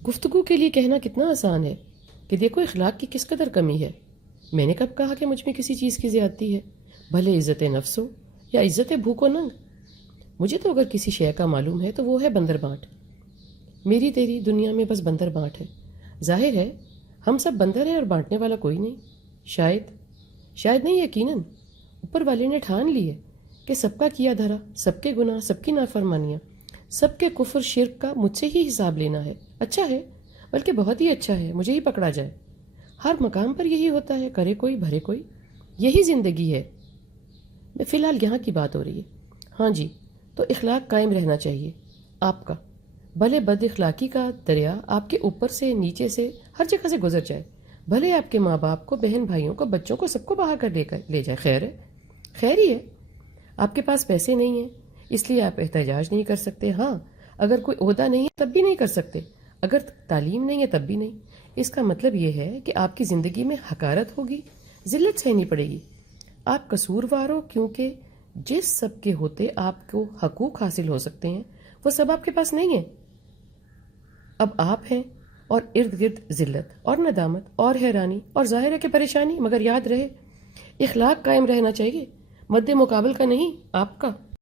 گفتگو کے لیے کہنا کتنا آسان ہے کہ دیکھو اخلاق کی کس قدر کمی ہے. میں نے کب کہا کہ مجھ میں کسی چیز کی زیادتی ہے، بھلے عزت نفس ہو یا عزت بھوک و ننگ. مجھے تو اگر کسی شے کا معلوم ہے تو وہ ہے بندر بانٹ. میری تیری دنیا میں بس بندر بانٹ ہے. ظاہر ہے ہم سب بندر ہیں اور بانٹنے والا کوئی نہیں. شاید نہیں، یقیناً اوپر والے نے ٹھان لی ہے کہ سب کا کیا دھرا، سب کے گناہ، سب کی نافرمانیاں، سب کے کفر شرک کا مجھ سے ہی حساب لینا ہے. اچھا ہے، بلکہ بہت ہی اچھا ہے، مجھے ہی پکڑا جائے. ہر مقام پر یہی ہوتا ہے، کرے کوئی بھرے کوئی. یہی زندگی ہے. میں فی الحال یہاں کی بات ہو رہی ہے. ہاں جی، تو اخلاق قائم رہنا چاہیے آپ کا. بھلے بد اخلاقی کا دریا آپ کے اوپر سے، نیچے سے، ہر جگہ سے گزر جائے. بھلے آپ کے ماں باپ کو، بہن بھائیوں کو، بچوں کو، سب کو بہا کر لے جائے. خیر ہے، خیر ہی ہے. آپ کے پاس پیسے نہیں ہیں اس لیے آپ احتجاج نہیں کر سکتے. ہاں، اگر کوئی عہدہ نہیں ہے تب بھی نہیں کر سکتے. اگر تعلیم نہیں ہے تب بھی نہیں. اس کا مطلب یہ ہے کہ آپ کی زندگی میں حقارت ہوگی، ذلت سہنی پڑے گی. آپ قصوروار ہو، کیونکہ جس سب کے ہوتے آپ کو حقوق حاصل ہو سکتے ہیں وہ سب آپ کے پاس نہیں ہیں. اب آپ ہیں اور ارد گرد ذلت اور ندامت اور حیرانی اور ظاہر ہے کہ پریشانی. مگر یاد رہے اخلاق قائم رہنا چاہیے، مد مقابل کا نہیں، آپ کا.